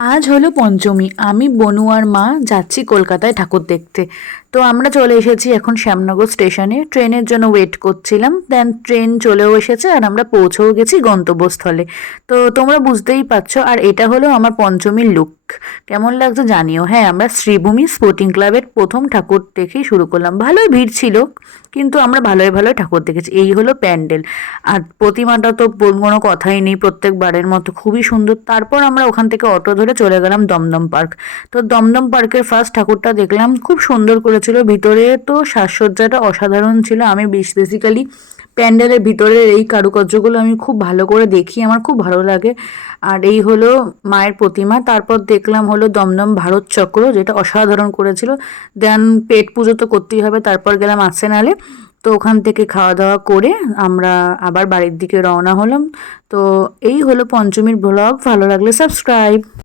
আজ হলো পঞ্চমী। আমি, বনু আর মা যাচ্ছি কলকাতায় ঠাকুর দেখতে। তো আমরা চলে এসেছি এখন শ্যামনগর স্টেশনে। ট্রেনের জন্য ওয়েট করছিলাম দেন ট্রেন চলেও এসেছে আর আমরা পৌঁছেও গেছি গন্তব্যস্থলে। তো তোমরা বুঝতেই পারছ, আর এটা হলো আমার পঞ্চমীর লুক কেমন লাগছে জানিও। হ্যাঁ আমরা শ্রীভূমি স্পোর্টিং ক্লাবের প্রথম ঠাকুর দেখেই শুরু করলাম। ভালোই ভিড় ছিল, কিন্তু আমরা ভালোই ভালোই ঠাকুর দেখেছি। এই হলো প্যান্ডেল। আর প্রতিমাটা তো কোনো কথাই নেই, প্রত্যেকবারের মতো। খুবই সুন্দর। তারপর আমরা ওখান থেকে অটো ধরে চলে গেলাম দমদম পার্ক। তো দমদম পার্কের ফার্স্ট ঠাকুরটা দেখলাম, খুব সুন্দর করেছিল। ভিতরে তো সাজসজ্জাটা অসাধারণ ছিল। আমি বেশ বেসিক্যালি প্যান্ডেলের ভিতরের এই কারুকার্যগুলো আমি খুব ভালো করে দেখি, আমার খুব ভালো লাগে। আর এই হলো মায়ের প্রতিমা, তারপর দেখলাম হলো দমদম ভারত চক্র, যেটা অসাধারণ করেছিল। দেন পেট পুজো তো করতেই হবে, তারপর গেলাম আর্সেনালে। তো ওখান থেকে খাওয়া দাওয়া করে আমরা আবার বাড়ির দিকে রওনা হলাম। তো এই হলো পঞ্চমীর ব্লগ ভালো লাগলে সাবস্ক্রাইব